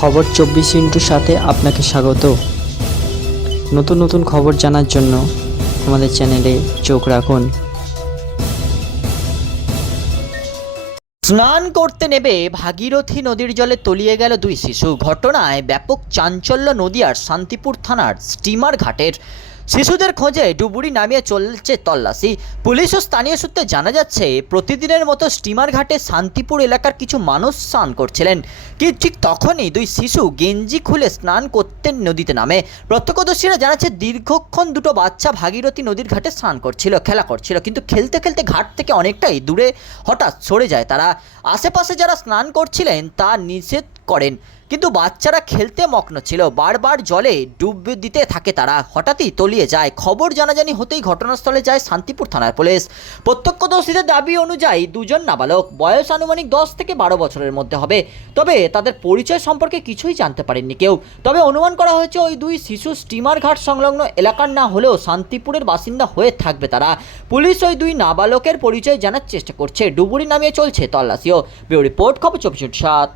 খবর চব্বিশ ইন্টুর সাথে আপনাকে স্বাগত। নতুন নতুন খবর জানার জন্য আমাদের চ্যানেলে চোখ রাখুন। স্নান করতে নেবে ভাগীরথী নদীর জলে তলিয়ে গেল দুই শিশু। ঘটনায় ব্যাপক চাঞ্চল্য নদীয়ার শান্তিপুর থানার স্টিমার ঘাটের শিশুদের খোঁজে ডুবুরি নামিয়ে চলছে তল্লাশি। পুলিশ ও স্থানীয় সূত্রে জানা যাচ্ছে, প্রতিদিনের মতো স্টিমার ঘাটে শান্তিপুর এলাকার কিছু মানুষ স্নান করছিলেন। কি ঠিক তখনই দুই শিশু গেঞ্জি খুলে স্নান করতে নদীতে নামে। প্রত্যক্ষদর্শীরা জানাচ্ছে, দীর্ঘক্ষণ দুটো বাচ্চা ভাগীরথী নদীর ঘাটে স্নান করছিল, খেলা করছিল, কিন্তু খেলতে খেলতে ঘাট থেকে অনেকটাই দূরে হঠাৎ সরে যায় তারা। আশেপাশে যারা স্নান করছিলেন, তা নিষেধ করেন। কিন্তু বাচ্চারা খেলতে মগ্ন ছিল। বারবার জলে ডুব দিতে থাকে তারা। হঠাৎই তলিয়ে যায়। খবর জানাজানি হতেই ঘটনাস্থলে যায় শান্তিপুর থানার পুলিশ। প্রত্যক্ষদর্শীদের দাবি অনুযায়ী দুজন নাবালক। বয়স আনুমানিক দশ থেকে বারো বছরের মধ্যে হবে। তবে তাদের পরিচয় সম্পর্কে কিছুই জানতে পারেননি কেউ। তবে অনুমান করা হয়েছে ওই দুই শিশু স্টিমার ঘাট সংলগ্ন এলাকার না হলেও শান্তিপুরের বাসিন্দা হয়ে থাকবে তারা। পুলিশ ওই দুই নাবালকের পরিচয় জানার চেষ্টা করছে। ডুবুরি নামিয়ে চলছে তল্লাশিও। ব্যুরো রিপোর্ট, খবর চব্বিশ সাত।